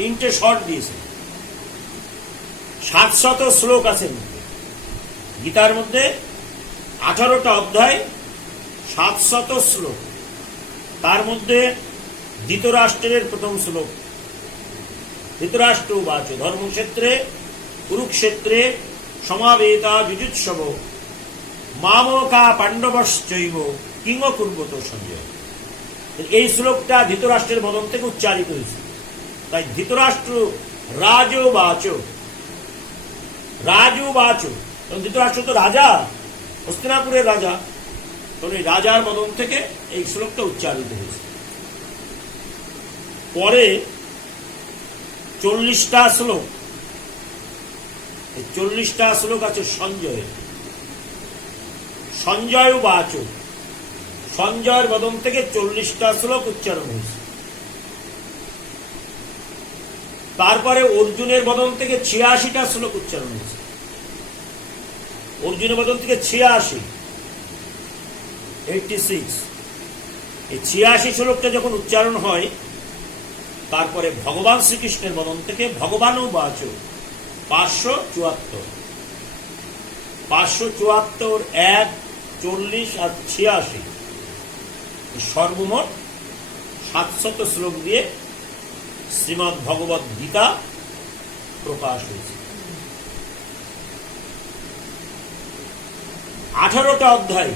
তিনটে শর্ট দিয়েছেন। 700 শ্লোক আছে গীতার মধ্যে, 18টা অধ্যায়, 700 শ্লোক। তার মধ্যে ধৃতরাষ্ট্রের প্রথম শ্লোক, ধৃতরাষ্ট্র উবাচ ধর্মক্ষেত্রে কুরুক্ষেত্রে সমাবেতা যুজুৎসব মামকা পাণ্ডবশ্চৈব কিং কুর্বত সঞ্জয়। এই শ্লোকটা ধৃতরাষ্ট্রের বদন থেকে উচ্চারিত হয়েছে। তাই ধৃতরাষ্ট্র রাজোবাচ, রাজোবাচ, ধৃতরাষ্ট্র তো রাজা, হস্তিনাপুরের রাজা, তো এই রাজার বদন থেকে এই শ্লোকটা উচ্চারিত হয়েছে। পরে 40টা শ্লোক, এই 40টা শ্লোক আছে সঞ্জয়ের। সঞ্জয় বাচ, সঞ্জয়ের বদন থেকে 40টা শ্লোক উচ্চারণ হয়েছে। তারপরে অর্জুনের বদন থেকে 86টা শ্লোক উচ্চারণ হয়েছে। অর্জুনের বদন থেকে 86, এই 86 শ্লোকটা যখন উচ্চারণ হয়, তারপরে ভগবান শ্রীকৃষ্ণের বদন থেকে ভগবানও বাচ 574, 574, 1, 40 আর 86, সর্বমোট 700 শ্লোক দিয়ে শ্রীমদ্ ভগবদ গীতা প্রকাশ হয়েছে। 18টা অধ্যায়,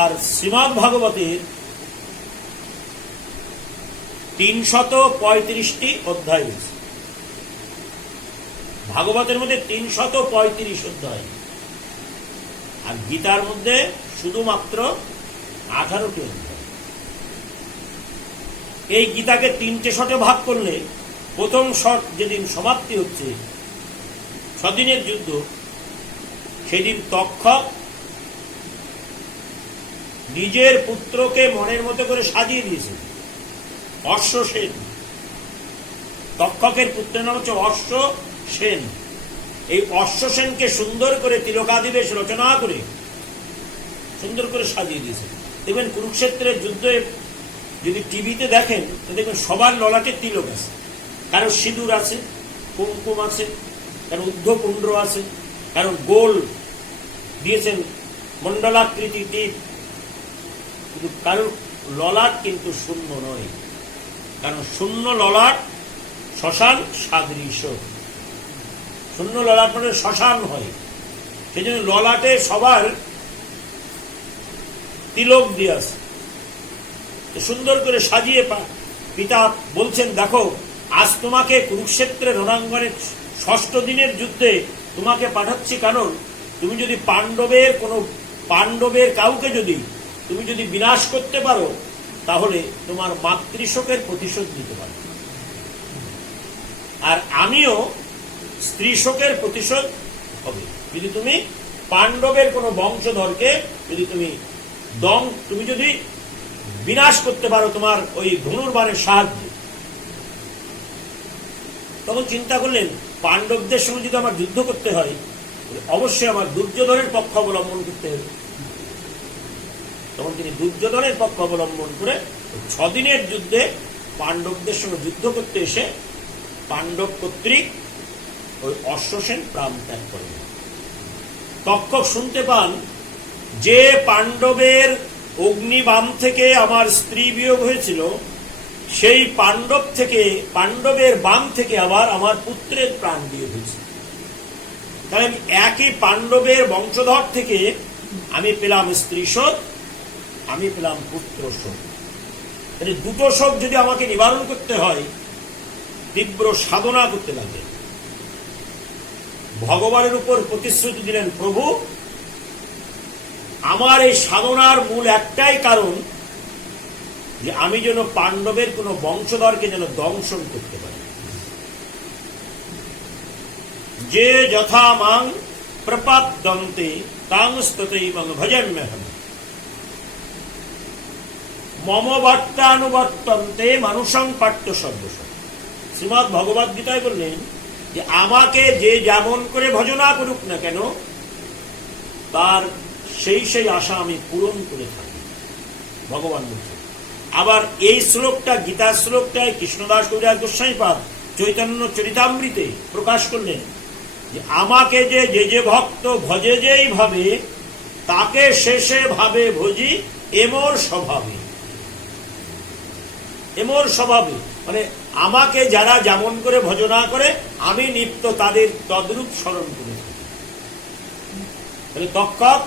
আর শ্রীমদ্ ভাগবতের 335টি অধ্যায় রয়েছে। ভাগবতের মধ্যে 335 অধ্যায়, আর গীতার মধ্যে শুধুমাত্র 18টি অধ্যায়। এই গীতাকে 3টে শটে ভাগ করলে প্রথম শট যেদিন সমাপ্তি হচ্ছে, 6 দিনের যুদ্ধ, সেদিন তক্ষক নিজের পুত্রকে মনের মতো করে সাজিয়ে দিয়েছে। অশ্বসেন, তক্ষকের পুত্রের নাম হচ্ছে অশ্বসেন। এই অশ্বসেনকে সুন্দর করে তিলকাদিবেশ রচনা করে সুন্দর করে সাজিয়ে দিয়েছে। দেখবেন কুরুক্ষেত্রের যুদ্ধে যদি টিভিতে দেখেন, তো দেখবেন সবার ললাটে তিলক আছে, কারো সিঁদুর আছে, কুমকুম আছে, কারো ঊর্ধ্বপুণ্ড আছে, কারো গোল দিয়েছেন মণ্ডলাকৃতি টিপ, কিন্তু কারোর ললাট কিন্তু শূন্য নয়, কারণ শূন্য ললাট শ্মশান সাদৃশ, শূন্য ললাট মানে শ্মশান হয়। সেই জন্য ললাটে সবার তিলক দিয়ে আছে, সুন্দর করে সাজিয়ে পিতা বলছেন, দেখো আজ তোমাকে কুরুক্ষেত্রের রণাঙ্গনে 6ষ্ঠ দিনের যুদ্ধে তোমাকে পাঠাচ্ছি, কারণ তুমি যদি পাণ্ডবের কাউকে যদি তুমি যদি বিনাশ করতে পারো, তাহলে তোমার মাতৃশোকের প্রতিশোধ নিতে পারো, আর আমিও স্ত্রী শোকের প্রতিশোধ হবে যদি তুমি পাণ্ডবের কোন বংশধরকে যদি তুমি যদি বিনাশ করতে পারো তোমার ওই ধনুর্বাণের সাহায্যে। তখন চিন্তা করলেন, পাণ্ডবদের সঙ্গে যদি আমার যুদ্ধ করতে হয়, অবশ্যই আমার দুর্যোধনের পক্ষ অবলম্বন করতে হবে। তখন তিনি দুর্যোধনের পক্ষ অবলম্বন করে 6 দিনের যুদ্ধে পাণ্ডবদের সঙ্গে যুদ্ধ করতে এসে পাণ্ডব কর্তৃক ওই অশ্বসেন প্রাণ ত্যাগ করেন। তক্ষক শুনতে পান যে পাণ্ডবের অগ্নিবাণ থেকে আমার স্ত্রী বিয়োগ হয়েছিল, সেই পাণ্ডবের বাণ থেকে আবার আমার পুত্রের প্রাণ বিয়োগ হয়েছে। তাহলে আমি একই পাণ্ডবের বংশধর থেকে আমি পেলাম স্ত্রী শোক, আমি পেলাম পুত্র শোক। তাহলে দুটো শোক যদি আমাকে নিবারণ করতে হয়, তীব্র সাধনা করতে লাগে। ভগবানের উপর প্রতিশ্রুতি দিলেন, প্রভু আমার এই সাধনার মূল একটাই কারণ যে আমি যেন পাণ্ডবের কোন বংশধরকে যেন দংশন করতে পারি। যে যথা মাং প্রপাদ্যন্তে তাং স্ততৈবং ভজম্যহম মম বার্তানুবর্তন্তে মানুষং পাঠ্য সর্বস্ব। শ্রীমদ্ ভগবদ গীতায় বললেন যে আমাকে যে যেমন করে ভজনা করুক না কেন, তার সেই আশা আমি পূরণ করে থাকি। ভগবান বলছেন, আবার এই শ্লোকটা, গীতার শ্লোকটায় কৃষ্ণদাস কবিরাজ গোস্বামীপাদ চৈতন্য চরিতামৃতে প্রকাশ করলেন যে আমাকে যে যে ভক্ত ভজে যেই ভাবে, তাকে শেষে ভাবে ভজি এমর স্বভাবে। এমর স্বভাবে মানে আমাকে যারা যেমন করে ভজনা করে, আমি নিত্য তাদের তদ্রূপ স্মরণ করে থাকি। তাহলে তক্ষক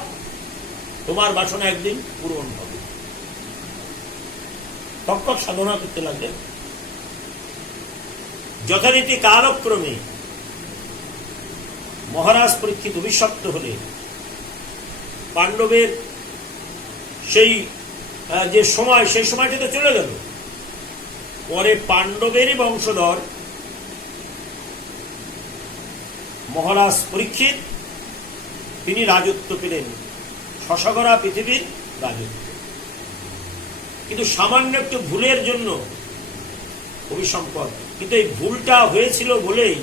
তোমার বাসনা একদিন পূরণ হবে। তক্ষক সাধনা করতে লাগলেন। যথারীতি কালক্রমে মহারাজ পরীক্ষিত অভিশপ্ত হলে পাণ্ডবের সেই যে সময়, সেই সময়টা তো চলে গেল। পরে পাণ্ডবেরই বংশধর মহারাজ পরীক্ষিত, তিনি রাজত্ব পেলেন, শশাগরা পৃথিবীর রাজত্ব। কিন্তু সামান্য একটু ভুলের জন্য অভিসম্পদ, কিন্তু এই ভুলটা হয়েছিল বলেই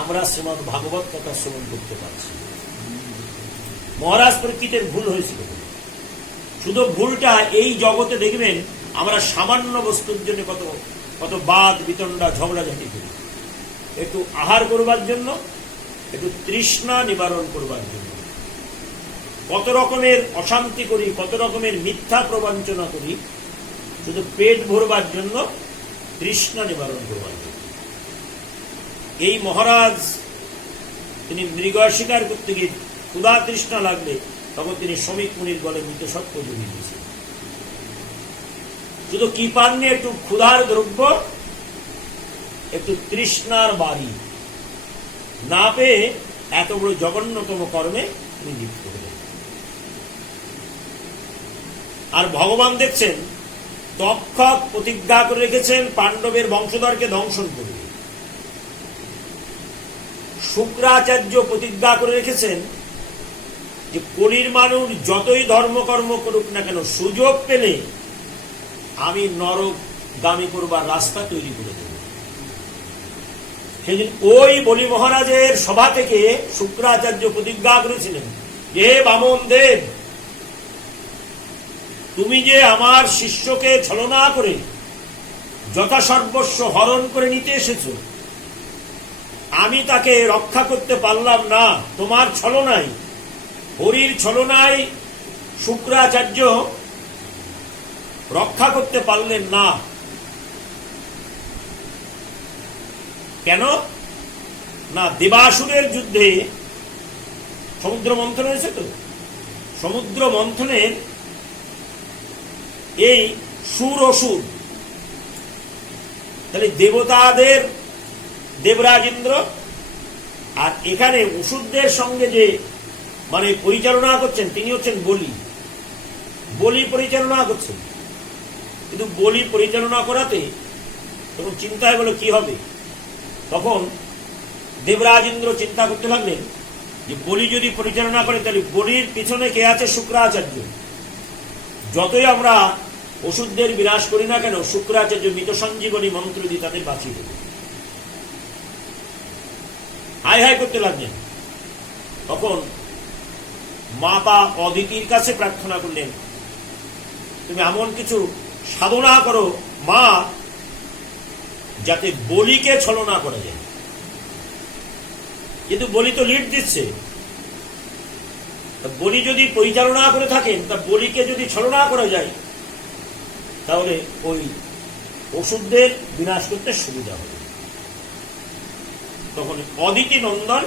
আমরা শ্রীমদ্ ভাগবত কথা শ্রবণ করতে পারছি। মহারাজ পরীক্ষিতের ভুল হয়েছিল, শুধু ভুলটা এই জগতে দেখবেন আমরা সামান্য বস্তুর জন্য কত কত বাদ বিতণ্ডা ঝগড়াঝাটি করি। একটু আহার করবার জন্য, একটু তৃষ্ণা নিবারণ করবার জন্য কত রকমের অশান্তি করি, কত রকমের মিথ্যা প্রবঞ্চনা করি, শুধু পেট ভরবার জন্য, তৃষ্ণা নিবারণ করবার জন্য। এই মহারাজ তিনি মৃগয় শিকার করতে গিয়ে ক্ষুধা তৃষ্ণা লাগলে তখন তিনি শ্রমিক মুনির গলে মৃত সত্য জড়িয়ে দিয়েছেন। শুধু কি পাননি? একটু ক্ষুধার দ্রব্য, একটু তৃষ্ণার বাড়ি না পেয়ে এত বড় জঘন্যতম কর্মে তিনি লিপ্ত হলেন। আর ভগবান দেখছেন তক্ষক প্রতিজ্ঞা করে রেখেছেন পাণ্ডবের বংশধরকে ধ্বংসন করবে। শুক্রাচার্য প্রতিজ্ঞা করে রেখেছেন যে কলির মানুষ যতই ধর্মকর্ম করুক না কেন, সুযোগ পেলে আমি নরকগামী করবার রাস্তা তৈরি করে দেব। সেদিন ওই বলি মহারাজের সভা থেকে শুক্রাচার্য প্রতিজ্ঞা করেছিলেন যে বামন দেব, তুমি যে আমার শিষ্যকে ছলনা করে যথাসর্বস্ব হরণ করে নিতে এসেছ, আমি তাকে রক্ষা করতে পারলাম না তোমার ছলনায়, হরির ছলনায় শুক্রাচার্য রক্ষা করতে পারলেন না। কেন না? দেবাসুরের যুদ্ধে সমুদ্র মন্থন হয়েছে তো, সমুদ্র মন্থনের এই সুর অসুর, তাহলে দেবতাদের দেবরাজ ইন্দ্র, আর এখানে অসুরদের সঙ্গে যে মানে পরিচালনা করছেন তিনি হচ্ছেন বলি। বলি পরিচালনা করছেন, কিন্তু বলি পরিচালনা করাতে তখন চিন্তায় বলো কি হবে। তখন দেবরাজ ইন্দ্র চিন্তা করতে লাগলেন যে বলি যদি পরিচালনা করে তাহলে বলির পিছনে কে আছে? শুক্রাচার্য। যতই আমরা ওষুধদের বিনাশ করি না কেন, শুক্রাচার্য মৃত সঞ্জীবনী মন্ত্র দিয়ে তাদের বাঁচিয়ে দেবে। হাই হাই করতে লাগলেন। তখন মাতা অদিতির কাছে প্রার্থনা করলেন, তুমি এমন কিছু সাধনা করো মা, যাতে বলিকে ছলনা করা যায়। কিন্তু বলি তো লিড দিচ্ছে, বলি যদি পরিচালনা করে থাকেন, তা বলিকে যদি ছলনা করা যায় তাহলে ওই ওষুধদের বিনাশ করতে সুবিধা হবে। তখন অদিতি নন্দন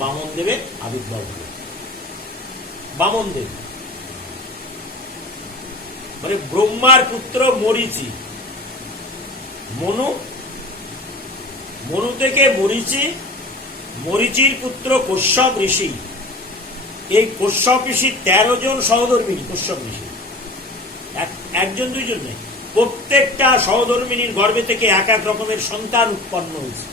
বামন দেবের আবির্ভাব হবে। বামন দেব মানে ব্রহ্মার পুত্র মরিচি, মনু, মনু থেকে মরিচি, মরিচির পুত্র কশ্যপ ঋষি। এই কশ্যপ ঋষি 13 জন সহধর্মিনী। কশ্যপ ঋষি একজন দুইজন নেই, প্রত্যেকটা সহধর্মিনীর গর্ভে থেকে এক এক রকমের সন্তান উৎপন্ন হয়েছে।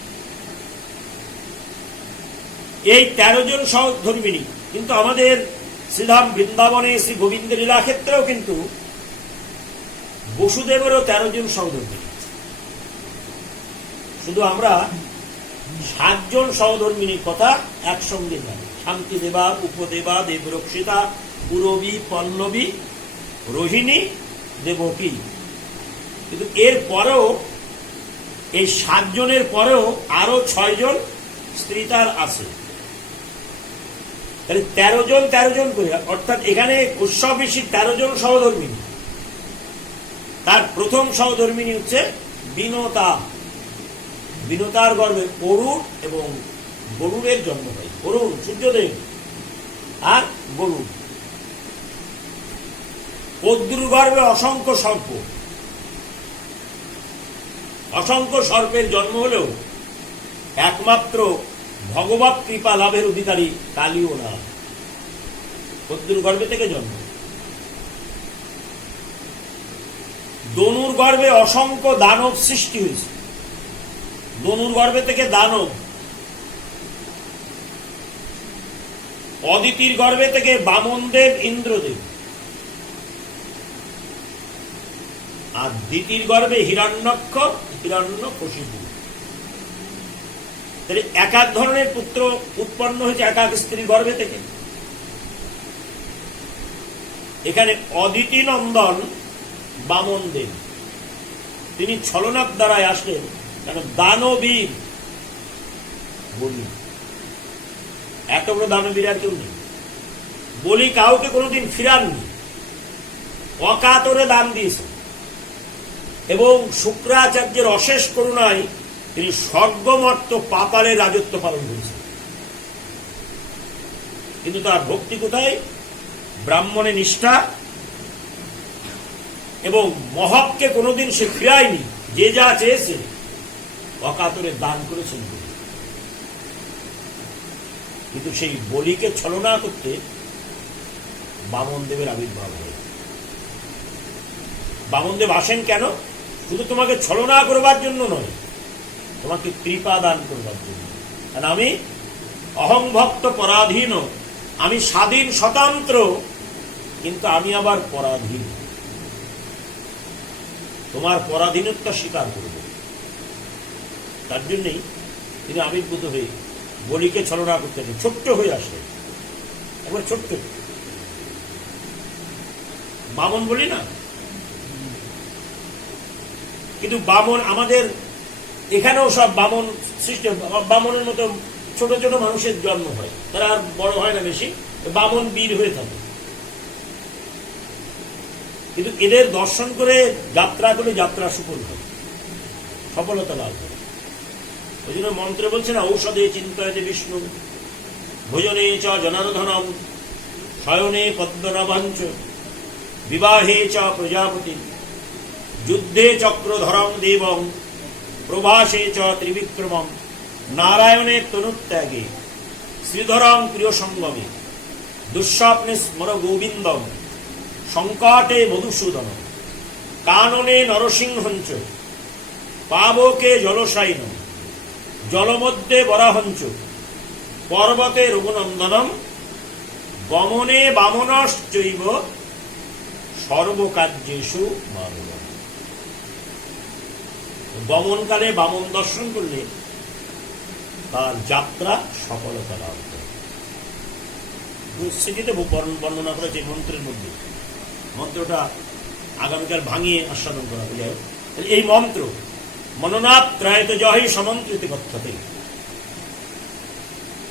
এই 13 জন সহধর্মিনী কিন্তু আমাদের শ্রীধাম বৃন্দাবনে শ্রী গোবিন্দ লীলা ক্ষেত্রেও কিন্তু বসুদেবেরও 13 জন সহধর্মিনী। শুধু আমরা 7 জন সহধর্মিনীর কথা একসঙ্গে জানি। শান্তি দেবা, উপদেবা, দেবরক্ষিতা, পুরবী, পল্লবী, রোহিণী দেবকী। কিন্তু এর পরেও এই 7 জনের পরেও আরো 6 জন স্ত্রী তার আছে, তাহলে 13 জন করে, অর্থাৎ এখানে কশ্যপ ঋষির 13 জন সহধর্মিনী। তার প্রথম সহধর্মিনী হচ্ছে বিনতা। বিনতার গর্ভে অরুণ এবং গরুড়ের জন্ম হয়। অরুণ সূর্যদেব আর গরুড়। পদ্মুর গর্ভে অসংখ্য সর্প। অসংখ্য সর্পের জন্ম হলেও একমাত্র ভগবত কৃপা লাভের অধিকারী কালীও না, পদ্মুর গর্ভে থেকে জন্ম। দনুর গর্ভে অসংখ্য দানব সৃষ্টি হয়েছে। দনুর গর্ভে থেকে দানব। অদিতির গর্ভে থেকে বামনদেব, ইন্দ্রদেব। আর দিতির গর্ভে হিরণ্যক্ষ, হিরণ্যকশিপু। তাহলে এক এক ধরনের পুত্র উৎপন্ন হয়েছে এক এক স্ত্রীর গর্ভে থেকে। এখানে অদিতি নন্দন বামনদেব, তিনি ছলনার দ্বারায় আসলেন, কেন দানবীর বলি। এত বড় দানবীর আর কেউ নেই। বলি কাউকে কোনোদিন ফিরাননি, অকাতরে দান দিয়েছে, এবং শুক্রাচার্যের অশেষ করুণায় তিনি স্বর্গমর্ত পাতালের রাজত্ব পালন করেছেন। কিন্তু তার ভক্তি কোথায়? ব্রাহ্মণে নিষ্ঠা, এবং মহককে কোনোদিন সে ফিরায়নি, যে যা চেয়েছে অকাতরে দান করেছেন। কিন্তু সেই বলিকে ছলনা করতে বামনদেবের আবির্ভাব হয়। বামনদেব আসেন কেন? শুধু তোমাকে ছলনা করবার জন্য নয়, তোমাকে কৃপা দান করবার জন্য। কারণ আমি অহং ভক্ত পরাধীন, আমি স্বাধীন স্বতন্ত্র, কিন্তু আমি আবার পরাধীন। তোমার পরাধীনত্ব স্বীকার করব। তার জন্যই তিনি আবির্ভূত হয়ে বলিকে ছলনা করতে, ছোট্ট হয়ে আসে, একবার ছোট্ট। বামন বলি না, কিন্তু বামন আমাদের এখানেও সব বামন সৃষ্টি। বামনের মতো ছোট ছোট মানুষের জন্ম হয়, তারা আর বড় হয় না বেশি, বামন বীর হয়ে থাকে। কিন্তু এদের দর্শন করে যাত্রা করে যাত্রা সফল হয়, সফলতা লাভ হয়। ওই জন্য মন্ত্রে বলছে না, ঔষধে চিন্তায় বিষ্ণু, ভোজনে চ জনার্দনম, শয়নে পদ্মনাভাঞ্চ, বিবাহে চ প্রজাপতি, যুদ্ধে চক্রধরম দেবং, প্রভাসে চ ত্রিবিক্রমম, নারায়ণের তনুত্যাগে, শ্রীধরং প্রিয় সঙ্গমে, দুঃস্বপ্নে স্মর গোবিন্দম, সংকটে মধুসূদন, কাননে নরসিংহঞ্চ, পাবকে জলশায়ন, জলমধ্যে বরাহঞ্চ, পর্বতে রঘুনন্দনম, গমনে বামনশ্চৈব, সর্বকার্যেষু মানব। গমনকালে বামন দর্শন করলে তার যাত্রা সফলতা লাভ করে। স্মৃতিতে বর্ণনা করেছে মন্ত্রের মধ্যে। মন্ত্রটা আগামীকাল ভাঙিয়ে আস্বাদন করা যায়। এই মন্ত্র মননাথ ত্রায়ত জয় সমন্ত্রিত কথ্যতে।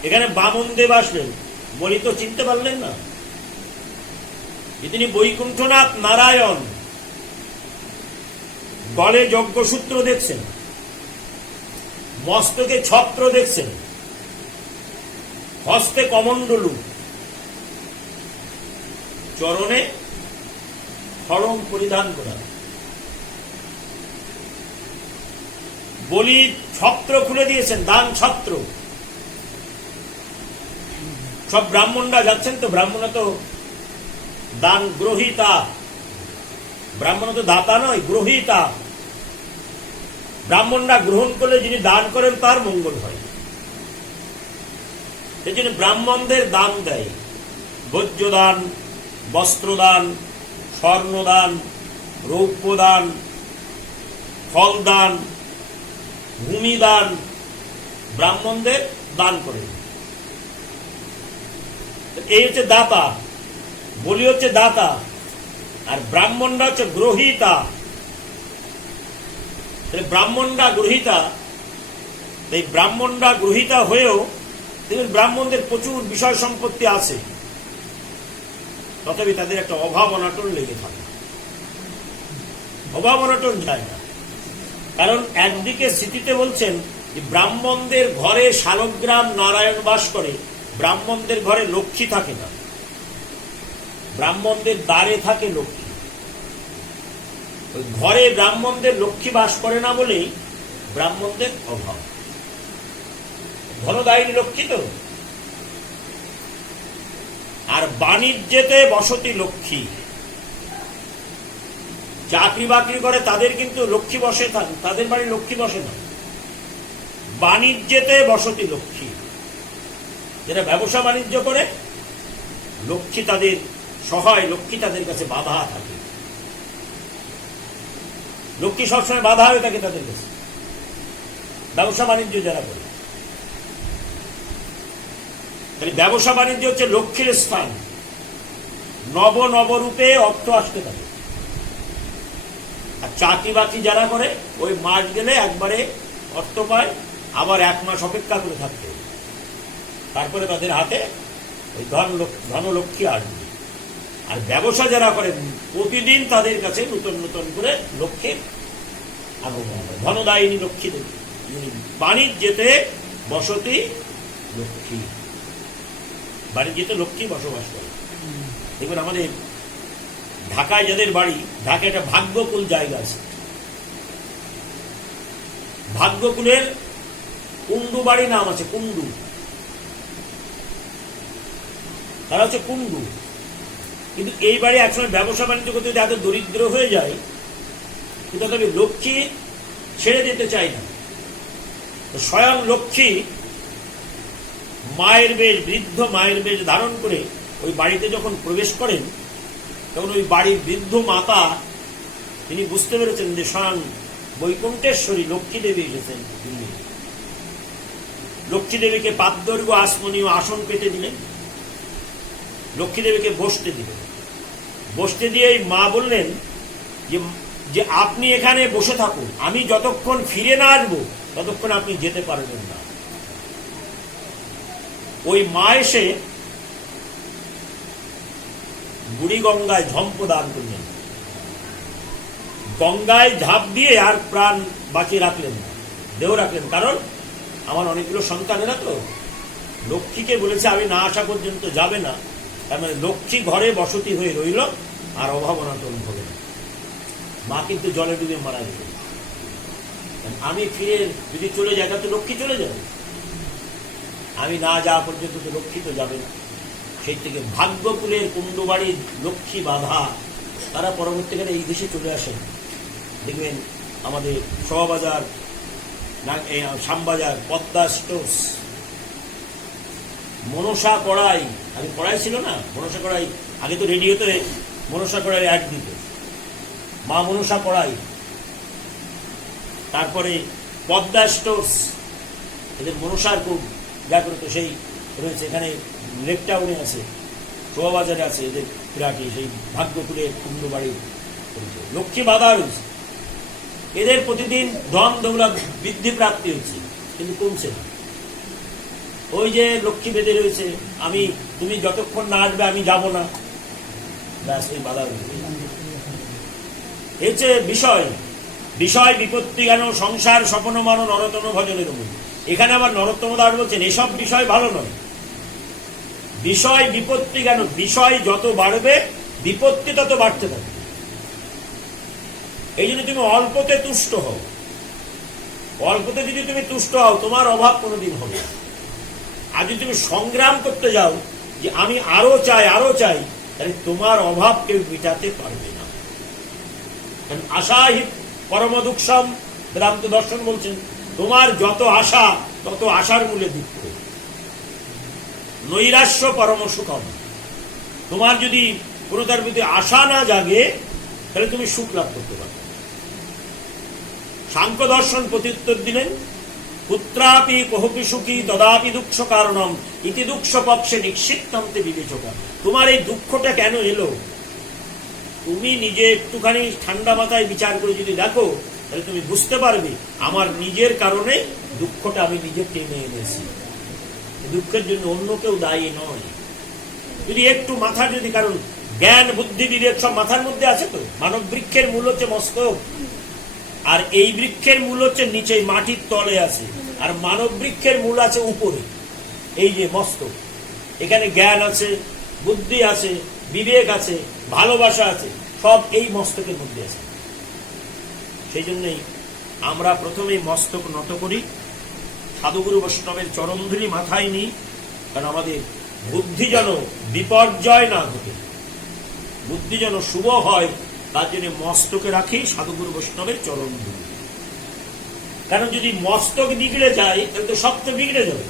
এখানে বামনদেব আসলেন, বলি তো চিনতে পারলেন না যে তিনি বৈকুণ্ঠনাথ নারায়ণ। গলে যজ্ঞসূত্র দেখছেন, মস্তকে ছত্র দেখছেন, হস্তে কমণ্ডলু, চরণে খড়ম পরিধান করা। বলি ছত্র খুলে দিয়েছেন, দান ছত্র। সব ব্রাহ্মণরা যাচ্ছেন, তো ব্রাহ্মণ তো দান গ্রহীতা, ব্রাহ্মণ তো দাতা নয়, গ্রহীতা। ব্রাহ্মণরা গ্রহণ করলে যিনি দান করেন তার মঙ্গল হয়। সেই জন্য ব্রাহ্মণদের দান দেয়, ভোজ্য দান, বস্ত্রদান, স্বর্ণদান, রৌপ্যদান, ফলদান, ভূমিদান, ব্রাহ্মণদের দান করেন। এই হচ্ছে দাতা, বলি হচ্ছে দাতা। আর ব্রাহ্মণরা হচ্ছে গ্রহীতা। ব্রাহ্মণরা গ্রহীতা, এই ব্রাহ্মণরা গ্রহীতা হয়েও ব্রাহ্মণদের প্রচুর বিষয় সম্পত্তি আছে, তথাপি তাদের একটা অভাব অনাটন লেগে থাকে। অভাব অনাটন যায় না, কারণ একদিকে স্মৃতিতে বলছেন যে ব্রাহ্মণদের ঘরে শালগ্রাম নারায়ণ বাস করে, ব্রাহ্মণদের ঘরে লক্ষ্মী থাকে না, ব্রাহ্মণদের দ্বারে থাকে লক্ষ্মী। ওই ঘরে ব্রাহ্মণদের লক্ষ্মী বাস করে না বলেই ব্রাহ্মণদের অভাব। ধনদায়িনী লক্ষ্মী তো। আর বাণিজ্যেতে বসতি লক্ষ্মী, চাকরি বাকরি করে তাদের কিন্তু লক্ষ্মী বসে, তাদের বাড়ি লক্ষ্মী বসে না। বাণিজ্যেতে বসতি লক্ষ্মী, যারা ব্যবসা বাণিজ্য করে লক্ষ্মী তাদের সহায়, লক্ষ্মী তাদের কাছে বাধা থাকে, লক্ষ্মী সবসময় বাধা হয়ে থাকে তাদের কাছে, ব্যবসা বাণিজ্য যারা করে। তাহলে ব্যবসা বাণিজ্য হচ্ছে লক্ষ্মীর স্থান, নব নবরূপে অর্থ আসতে থাকে। আর চাকরি বাকরি যারা করে ওই মাস গেলে একবারে অর্থ পায়, আবার এক মাস অপেক্ষা করে থাকতে, তারপরে তাদের হাতে ওই ধনলক্ষ্মী আসবে। আর ব্যবসা যারা করে প্রতিদিন তাদের কাছে নতুন নতুন করে লক্ষ্মীর আগমন হয়, ধনদায়িনী লক্ষ্মী দেবী। বাণিজ্যেতে বসতি লক্ষ্মী, বাণিজ্যতে লক্ষ্মী বসবাস করে। দেখুন আমাদের ঢাকায় যাদের বাড়ি, ঢাকায় একটা ভাগ্যকুল জায়গা আছে, ভাগ্যকুলের কুণ্ডু বাড়ি নাম আছে, কুণ্ডু, তারা হচ্ছে কুণ্ডু। কিন্তু এই বাড়ি একসময় ব্যবসা বাণিজ্য করতে এত দরিদ্র হয়ে যায়, কিন্তু তবে লক্ষ্মী ছেড়ে দিতে চায় না। স্বয়ং লক্ষ্মী মায়ের বেশ, বৃদ্ধ মায়ের বেশ ধারণ করে ওই বাড়িতে যখন প্রবেশ করেন, তখন ওই বাড়ির বৃদ্ধ মাতা তিনি বুঝতে পেরেছেন যে স্বয়ং বৈকুণ্ঠেশ্বরী লক্ষ্মী দেবী এসেছেন। লক্ষ্মী দেবীকে পাদদৈর্ঘ্য আসমনীয় আসন পেতে দিলেন, লক্ষ্মী দেবীকে বসতে দিলেন। বসতে দিয়ে মা বললেন যে আপনি এখানে বসে থাকুন, আমি যতক্ষণ ফিরে না আসবো ততক্ষণ আপনি যেতে পারবেন না। ওই মা এসে বুড়ি গঙ্গায় ঝম্প দান করলেন, গঙ্গায় ঝাঁপ দিয়ে আর প্রাণ বাঁচিয়ে রাখলেন না, দেহ রাখলেন। কারণ আমার অনেকগুলো সন্তানেরা তো, লক্ষ্মীকে বলেছে আমি না আসা পর্যন্ত যাবে না, তার মানে লক্ষ্মী ঘরে বসতি হয়ে রইল, আর অভাব অনাটন হবে না। মা কিন্তু জলে ডুবে মারা গেল। আমি ফিরে যদি চলে যাই তাহলে লক্ষ্মী চলে যাবে, আমি না যাওয়া পর্যন্ত তো লক্ষ্মী তো যাবে না। সেই থেকে ভাগ্যকুলের কুণ্ডবাড়ির লক্ষ্মী বাধা, তারা পরবর্তীকালে এই দেশে চলে আসেন। দেখবেন আমাদের শোভাবাজার, শ্যামবাজার, পদ্মা স্টোর্স, মনসা কড়াই, আগে কড়াই ছিল না, মনসা কড়াই, আগে তো রেডিওতে মনসা কড়াই অ্যাড দিত, মা মনসা কড়াই। তারপরে পদ্মা স্টোর্স, এদের মনসার খুব ব্যাকরত সেই রয়েছে, এখানে লেকটাউনে আছে, শোভাবাজারে আছে এদের ফিরাটি, সেই ভাগ্যকুলের কুণ্ডবাড়ি লক্ষ্মী বাধা রয়েছে। এদের প্রতিদিন ধন দৌলত বৃদ্ধি প্রাপ্তি হচ্ছে, কিন্তু কমছে না। ওই যে লক্ষ্মী বেঁধে রয়েছে, তুমি যতক্ষণ না আসবে আমি যাব না, ব্যাস এই বাধা রয়েছে। হচ্ছে বিষয় বিষয় বিপত্তি জ্ঞান সংসার স্বপ্ন মানো নরতম ভজনের মূল। এখানে আবার নরোত্তম দাস বলছেন এসব বিষয় ভালো নয়, বিষয় বিপত্তি জ্ঞান, বিষয় যত বাড়বে বিপত্তি তত বাড়তে থাকে। এই জন্য তুমি অল্পতে তুষ্ট হও, অল্পতে যদি তুমি তুষ্ট হও তোমার অভাব কোনোদিন হবে না। আর যদি তুমি সংগ্রাম করতে যাও যে আমি আরো চাই আরো চাই, তাহলে তোমার অভাব কেউ মেটাতে পারবে না। আশাহি পরম দুঃখম, বেদান্ত দর্শন বলছেন তোমার যত আশা তত আশার মূলে দুঃখ। নৈরাশ্য পরম সুখম, তোমার যদি কোনো তার প্রতি আশা না জাগে তাহলে তুমি সুখ লাভ করতে পারবে। সাংখ্য দর্শন প্রত্যুত্তর দিলেন পুত্রাপি কহপি সুখী তদাপি দুঃখ কারণম ইতি দুঃখ পক্ষে নিশ্চিতান্তে বিবেচকা। তোমার এই দুঃখটা কেন এলো, তুমি নিজে একটুখানি ঠান্ডা মাথায় বিচার করে যদি দেখো, তাহলে তুমি বুঝতে পারবে আমার নিজের কারণে দুঃখটা আমি নিজে টেনে এনেছি। দুঃখের জন্য অন্য কেউ দায়ী নয়। যদি একটু মাথা যদি, কারণ জ্ঞান বুদ্ধি বিবেক সব মাথার মধ্যে আছে তো। মানব বৃক্ষের মূল হচ্ছে মস্তক, আর এই বৃক্ষের মূল হচ্ছে নিচে মাটির তলে আছে, আর মানব বৃক্ষের মূল আছে উপরে, এই যে মস্তক। এখানে জ্ঞান আছে, বুদ্ধি আছে, বিবেক আছে, ভালোবাসা আছে, সব এই মস্তকের মধ্যে আছে। সেই জন্যই আমরা প্রথমেই মস্তক নত করি, সাধুগুরু বৈষ্ণবের চরণধুলি মাথায় নিই, কারণ আমাদের বুদ্ধি যেন বিপর্যয় না ঘটে, বুদ্ধি যেন শুভ হয়, তার জন্য মস্তকে রাখি সাধুগুরু বৈষ্ণবের চরণধুলি। কারণ যদি মস্তক বিগড়ে যায় তাহলে তো সব তো বিগড়ে যাবে।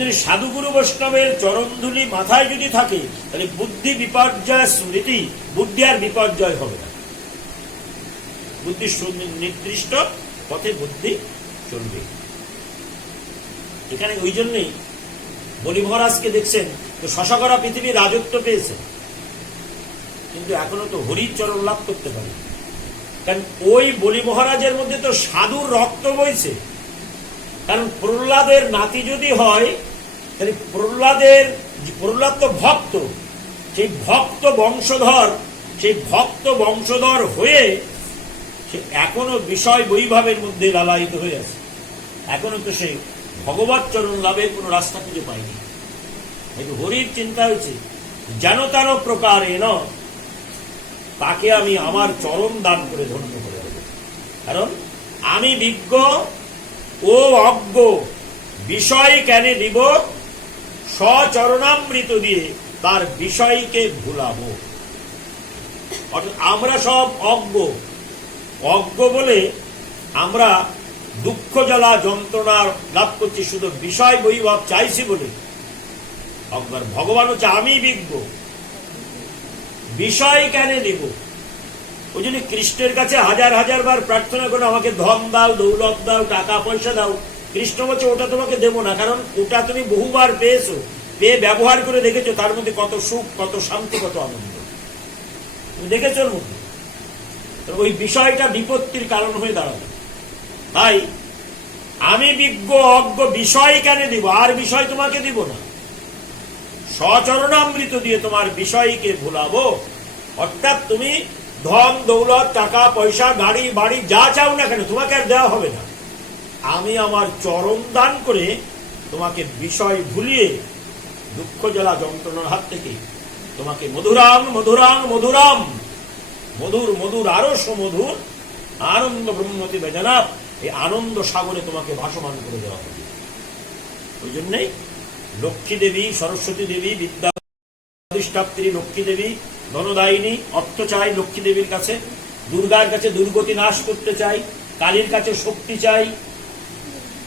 যদি সাধুগুরু বৈষ্ণবের চরণধুলি মাথায় যদি থাকে, তাহলে বুদ্ধি বিপর্যয় স্মৃতি, বুদ্ধি আর বিপর্যয় হবে না। বুদ্ধি নির্দিষ্ট পথে বুদ্ধি চলবে। এখানে ওই জন্যই বলি মহারাজকে দেখছেন তো শশাকরা পৃথিবীর রাজত্ব পেয়েছে, কিন্তু এখনো তো হরির চরণ লাভ করতে পারে। কারণ ওই বলি মহারাজের মধ্যে তো সাধুর রক্ত বইছে। কারণ প্রহ্লাদের নাতি যদি হয়, তাহলে প্রহ্লাদ তো ভক্ত, সেই ভক্ত বংশধর হয়ে সে এখনো বিষয় বৈভাবের মধ্যে লালায়িত হয়ে আছে। এখনো তো সে ভগবত চরণ লাভের কোন রাস্তা খুঁজে পায়নি। কিন্তু হরির চিন্তা হয়েছে যেন তেন প্রকারে ন, তাকে আমি আমার চরণ দান করে ধন্য করে দেব। কারণ আমি বিজ্ঞ ও অজ্ঞ, বিষয় কেনে দিব, স্বচরণামৃত দিয়ে তার বিষয়কে ভুলাবো। অর্থাৎ আমরা সব অজ্ঞ বলে আমরা দুঃখ জ্বালা যন্ত্রণা লাভ করছি, শুধু বিষয় বৈভব চাইছি বলে। ভগবান হচ্ছে আমি বিজ্ঞ, বিষয় কেন দিব। ওই জন্য কৃষ্ণের কাছে হাজার হাজার বার প্রার্থনা করে আমাকে ধন দাও, দৌলত দাও, টাকা পয়সা দাও। কৃষ্ণ বলছে ওটা তোমাকে দেবো না, কারণ ওটা তুমি বহুবার পেয়েছো, পেয়ে ব্যবহার করে দেখেছো তার মধ্যে কত সুখ, কত শান্তি, কত আনন্দ তুমি দেখেছো ওর মধ্যে। ওই বিষয়টা বিপত্তির কারণ হয়ে দাঁড়াবে। তাই আমি বিজ্ঞ অজ্ঞ, বিষয় কেন দিব, আর বিষয় তোমাকে দিব না, স্বচরণামৃত দিয়ে তোমার বিষয়কে ভুলাবো। অর্থাৎ তুমি ধন দৌলত, টাকা পয়সা, গাড়ি বাড়ি যা চাও না কেন তোমাকে আর দেওয়া হবে না। আমি আমার চরণ দান করে তোমাকে বিষয় ভুলিয়ে দুঃখ জ্বালা যন্ত্রণার হাত থেকে তোমাকে মধুরাম মধুরাম মধুরাম, মধুর মধুর আরো সমধুর আনন্দ ব্রহ্মতি বেদনাথ, এই আনন্দ সাগরে তোমাকে ভাসমান করে দেওয়া হবে। ওই জন্যই লক্ষ্মী দেবী, সরস্বতী দেবী, বিদ্যা অধিষ্ঠাত্রী লক্ষ্মী দেবী, ধনদায়িনী, অর্থ চাই লক্ষ্মী দেবীর কাছে, দুর্গার কাছে দুর্গতি নাশ করতে চাই, কালীর কাছে শক্তি চাই,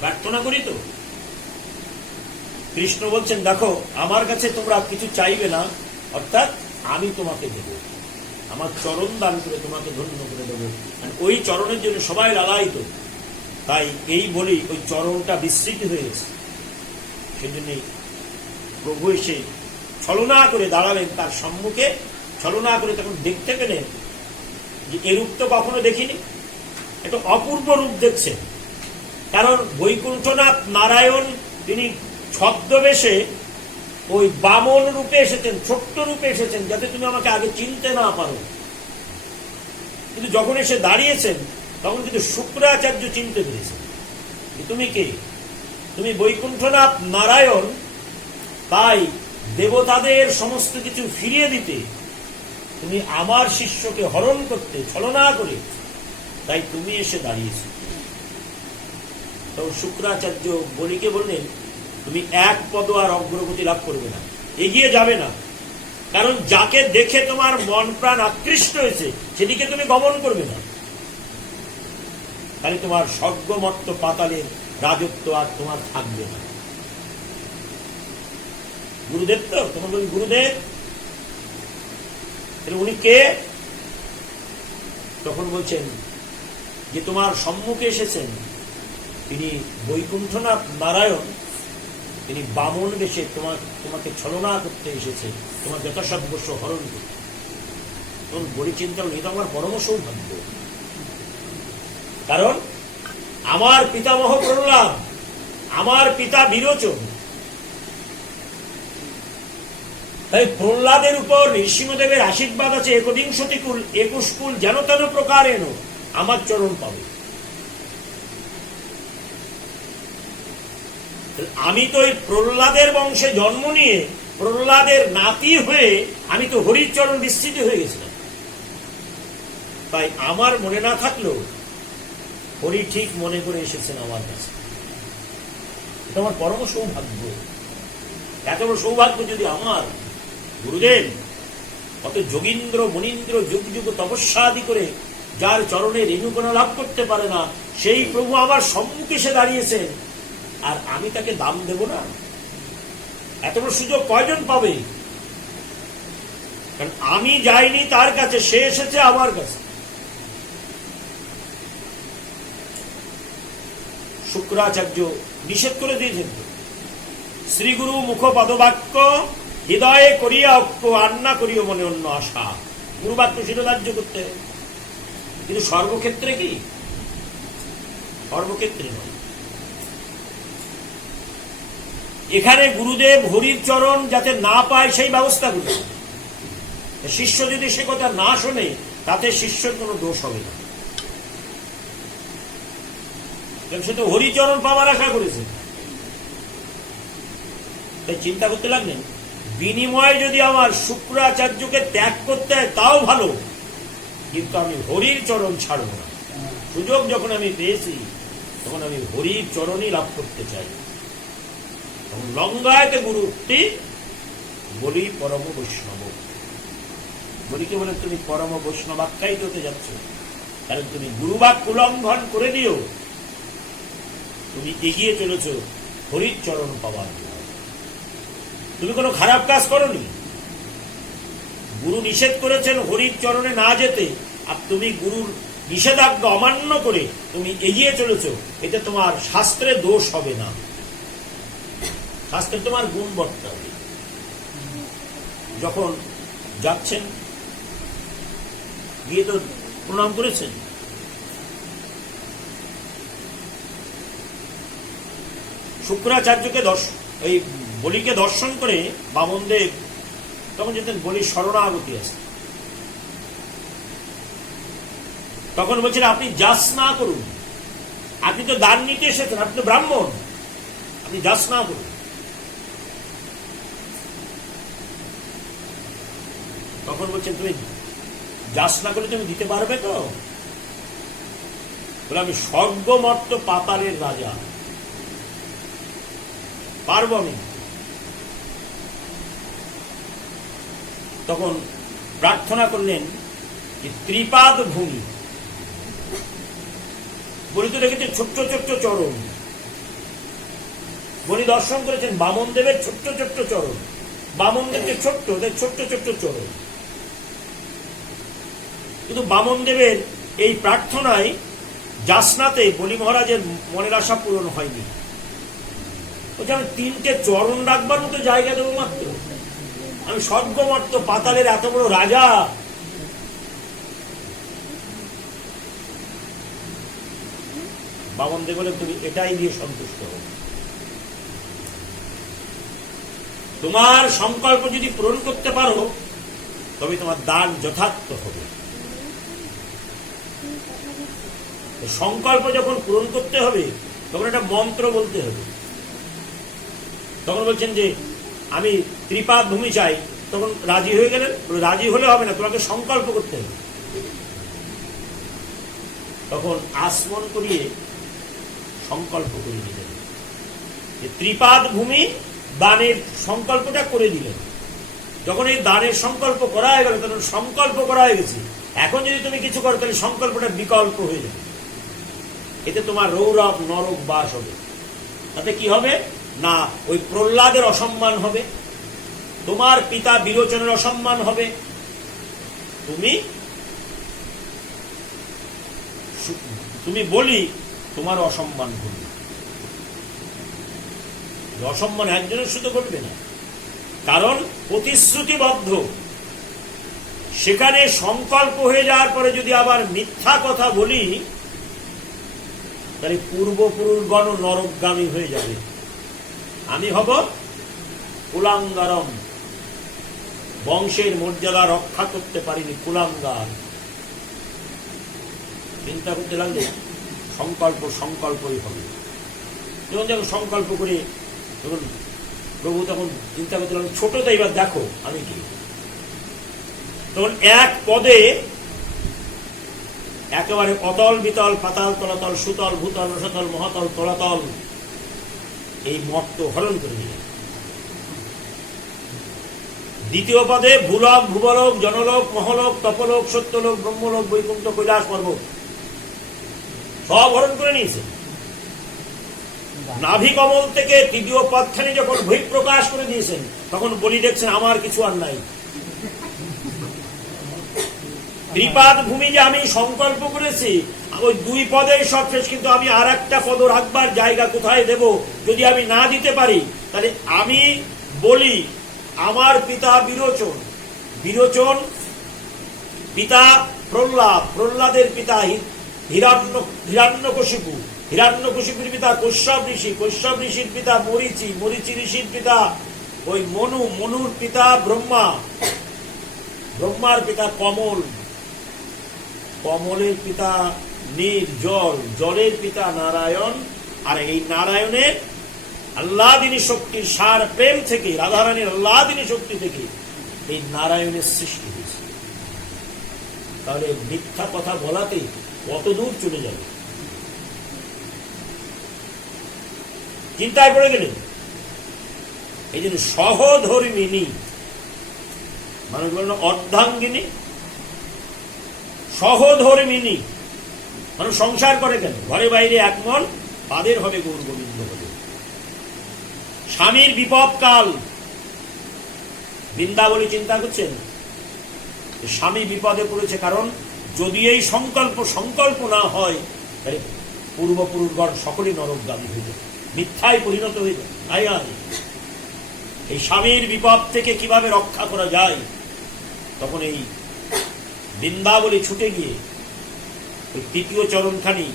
প্রার্থনা করি তো। কৃষ্ণ বলছেন দেখো আমার কাছে তোমরা কিছু চাইবে না, অর্থাৎ আমি তোমাকে দেব, আমার চরণ দান করে তোমাকে ধন্য করে দেবো। ওই চরণের জন্য সবাই লালায়িত। তাই এই বলি ওই চরণটা বিস্মৃতি হয়ে গেছে। সেই জন্যই প্রভু এসে ছলনা করে দাঁড়ালেন তার সম্মুখে, ছলনা করে তখন দেখতে পেলেন যে এরূপ তো কখনো দেখিনি, একটা অপূর্ব রূপ দেখছেন। কারণ বৈকুণ্ঠনাথ নারায়ণ তিনি ছদ্মবেশে ওই বামন রূপে এসেছেন, ছোট্ট রূপে এসেছেন, যাতে তুমি আমাকে আগে চিনতে না পারো। কিন্তু যখন এসে দাঁড়িয়েছেন তখন কিন্তু শুক্রাচার্য চিনতে পেরেছেন তুমি কে, তুমি বৈকুণ্ঠনাথ নারায়ণ। তাই দেবতাদের সমস্ত কিছু ফিরিয়ে দিতে, তুমি আমার শিষ্যকে হরণ করতে ছলনা করে, তাই তুমি এসে দাঁড়িয়েছ। তখন শুক্রাচার্য বলিকে বললেন তুমি এক পদ আর অগ্রগতি লাভ করবে না, এগিয়ে যাবে না। কারণ যাকে দেখে তোমার মন প্রাণ আকৃষ্ট হয়েছে সেদিকে তুমি গমন করবে না, তাহলে তোমার স্বর্গমত্ত পাতালের রাজত্ব আর তোমার থাকবে না। গুরুদেব তো তোমার বলি গুরুদেব, উনি কে? তখন বলছেন যে তোমার সম্মুখে এসেছেন তিনি বৈকুণ্ঠনাথ নারায়ণ, তিনি বামন বেশে তোমাকে ছলনা করতে এসেছে, তোমার যথাসর্বস্ব হরণ করতে। বলি চিন্তা করুন, এটা আমার পরম সৌভাগ্য। কারণ আমার পিতামহ প্রহ্লাদ, আমার পিতা বিরোচন, তাই প্রহ্লাদের উপর নৃসিংহদেবের আশীর্বাদ আছে, 21 কুল 21 কুল যেন তেন প্রকারেণ আমার চরণ পাবে। আমি তো এই প্রহ্লাদের বংশে জন্ম নিয়ে প্রহ্লাদের নাতি হয়ে আমি তো হরির চরণ বিস্তৃত হয়ে গেছিলাম। তাই আমার মনে না থাকলেও হরি ঠিক মনে করে এসেছেন আমার কাছে। এটা আমার পরম সৌভাগ্য। এত বড় সৌভাগ্য যদি আমার গুরুদেব কত যোগীন্দ্র মুনীন্দ্র যুগ যুগ তপস্যাদি করে যার চরণে রেণুকণা লাভ করতে পারে না, সেই প্রভু আমার সম্মুখে এসে দাঁড়িয়েছেন, আর আমি তাকে দাম দেব না? এত বড় সুযোগ কয়জন পাবে? কারণ আমি যাইনি তার কাছে, সে এসেছে আমার কাছে। শুক্রাচার্য নিষেধ করে দিয়েছেন, শ্রীগুরু মুখ পদবাক্য হৃদয়ে করিয়া অক্ষ আন্না করিও মনে অন্য আশা। গুরুবাক্য শিরোধার্য করতে হবে, কিন্তু সর্বক্ষেত্রে কি? সর্বক্ষেত্রে নয়। এখানে গুরুদেব হরির চরণ যাতে না পায় সেই ব্যবস্থা করেছে। শিষ্য যদি সে কথা না শোনে তাতে শিষ্যের কোনো দোষ হবে না, সে তো হরিচরণ পাওয়ার আশা করেছে। তাই চিন্তা করতে লাগলেন, বিনিময়ে যদি আমার শুক্রাচার্যকে ত্যাগ করতে হয় তাও ভালো, কিন্তু আমি হরির চরণ ছাড়ব না। সুযোগ যখন আমি পেয়েছি তখন আমি হরির চরণই লাভ করতে চাই। তখন লঙ্গায়তে গুরুটি বলি পরম বৈষ্ণব। বলিকে বলে তুমি পরম বৈষ্ণবাখ্যায়িত হতে যাচ্ছ, কারণ তুমি গুরুবাক্য উল্লঙ্ঘন করে দিও, তুমি এগিয়ে চলেছ হরির চরণ পাওয়ার জন্য। তুমি কোনো খারাপ কাজ করনি, গুরু নিষেধ করেছেন হরির চরণে না যেতে, আর তুমি গুরুর নিষেধাজ্ঞা অমান্য করে তুমি এগিয়ে চলেছ, এতে তোমার শাস্ত্রে দোষ হবে না, শাস্ত্রে তোমার গুণ বর্তাবে। যখন যাচ্ছেন গিয়ে তো প্রণাম করেছেন, শুক্রাচার্যকে এই বলিকে দর্শন করে বামনদেব তখন যেতেন বলির শরণাগতি আছে, তখন বলছেন আপনি যাস না করুন, আপনি তো দান নিতে এসেছেন, আপনি তো ব্রাহ্মণ, আপনি যাস না করুন। তখন বলছেন তুমি যাস না করলে তুমি দিতে পারবে তো? বলে আমি স্বর্গমর্ত পাতালের রাজা, পারবো আমি। তখন প্রার্থনা করলেন যে ত্রিপাদ ভূমি, বলি তো রেখেছে ছোট্ট ছোট্ট চরণ, বলি দর্শন করেছেন বামন দেবের ছোট্ট ছোট্ট চরণ, বামন দেবের ছোট্ট ছোট্ট ছোট্ট চরণ। কিন্তু বামন দেবের এই প্রার্থনায় জাসনাতে বলি মহারাজের মনের আশা পূরণ হয়নি। বলছে আমি 3টে চরণ রাখবার মতো জায়গা দেবো মাত্র, আমি স্বর্গমর্ত পাতালের এত বড় রাজা। বামন দেব বলে তুমি এটাই দিয়ে সন্তুষ্ট হো, তোমার সংকল্প যদি পূরণ করতে পারো তবে তোমার দান যথার্থ হবে। সংকল্প যখন পূরণ করতে হবে তখন একটা মন্ত্র বলতে হবে। তখন বলছেন যে আমি ত্রিপাদ ভূমি চাই, তখন রাজি হয়ে গেলেন। রাজি হলে হবে না, তোমাকে সংকল্প করতে হবে। তখন আসমন করিয়ে সংকল্প করে দিলেন যে ত্রিপাদ ভূমি দানের সংকল্পটা করে দিলেন। যখন এই দানের সংকল্প করা হয়ে গেল, তখন সংকল্প করা হয়ে গেছে, এখন যদি তুমি কিছু করো তাহলে সংকল্পটা বিকল্প হয়ে যাবে, এতে তোমার রৌরব নরক বাস হবে। তাতে কি হবে না, ওই প্রহ্লাদের অসম্মান হবে, তোমার পিতা বিরোচনের অসম্মান হবে, তুমি বলি তোমার অসম্মান করবে। অসম্মান একজনের শুধু ঘটবে না, কারণ প্রতিশ্রুতিবদ্ধ সেখানে সংকল্প হয়ে যাওয়ার পরে যদি আবার মিথ্যা কথা বলি, তাহলে পূর্বপুরুষগণ নরকগামী হয়ে যাবে, আমি হব কুলাঙ্গারম, বংশের মর্যাদা রক্ষা করতে পারিনি, কুলাঙ্গার। চিন্তা করতে লাগলে সংকল্পই হবে। যখন সংকল্প করে তখন প্রভু তখন চিন্তা করতে লাগলো, ছোট তো এবার দেখো আমি কি। তখন এক পদে একেবারে অতল বিতল পাতাল তলাতল সুতল ভূতল রসতল মহাতল তলাতল এই মর্ত হরণ করে দিলেন। দ্বিতীয় পদে ভূলোক ভূবলোক জনলোক মহলোক তপলোক সত্যলোক ব্রহ্মলোক বৈকুণ্ঠ কৈলাস পর্বত সব হরণ করে নিয়েছে। নাভি কমল থেকে তৃতীয় পদখানি যখন বহিঃপ্রকাশ করে দিয়েছেন, তখন বলি দেখছেন আমার কিছু আর নাই। ত্রিপাদ ভূমি যে আমি সংকল্প করেছি, ওই দুই পদেই সব শেষ, কিন্তু আমি আর একটা পদ রাখবার জায়গা কোথায় দেব? যদি আমি না দিতে পারি, তাহলে আমি বলি আমার পিতা বিরোচন, বিরোচন পিতা প্রহ্লাদ, প্রহ্লাদের পিতা হিরণ্যকশিপু, হিরণ্যকশিপুর পিতা কশ্যপ ঋষি, কশ্যপ ঋষির পিতা মরীচি, মরীচি ঋষির পিতা ওই মনু, মনুর পিতা ব্রহ্মা, ব্রহ্মার পিতা কমল, কমলের পিতা নীর জল, জলের পিতা নারায়ণ। আর এই নারায়ণের আল্লাদিনী শক্তির সার প্রেম থেকে, রাধারানীর আল্লাদিনী শক্তি থেকে এই নারায়ণের সৃষ্টি হয়েছে। তাহলে মিথ্যা কথা বলাতে কত দূর চলে যাবে, চিন্তায় পড়ে গেলেন। এই জন্য সহধর্মিনী, মানুষ বলেন অর্ধাঙ্গিনী, সহধর্মিনী। মানুষ সংসার করে কেন? ঘরে বাইরে এক মন, তাদের হবে গৌর গোবিন্দ হবে। স্বামীর বিপদ কাল, বৃন্দাবলী চিন্তা করছেন স্বামী বিপদে পড়েছে, কারণ যদি এই সংকল্প না হয়, তাহলে পূর্বপুরুষগণ সকলেই নরকগামী হয়ে যাবে, মিথ্যায় পরিণত হয়ে যাবে। এই স্বামীর বিপদ থেকে কিভাবে রক্ষা করা যায়, তখন এই বৃন্দাবলী ছুটে গিয়ে ওই তৃতীয় চরণখানি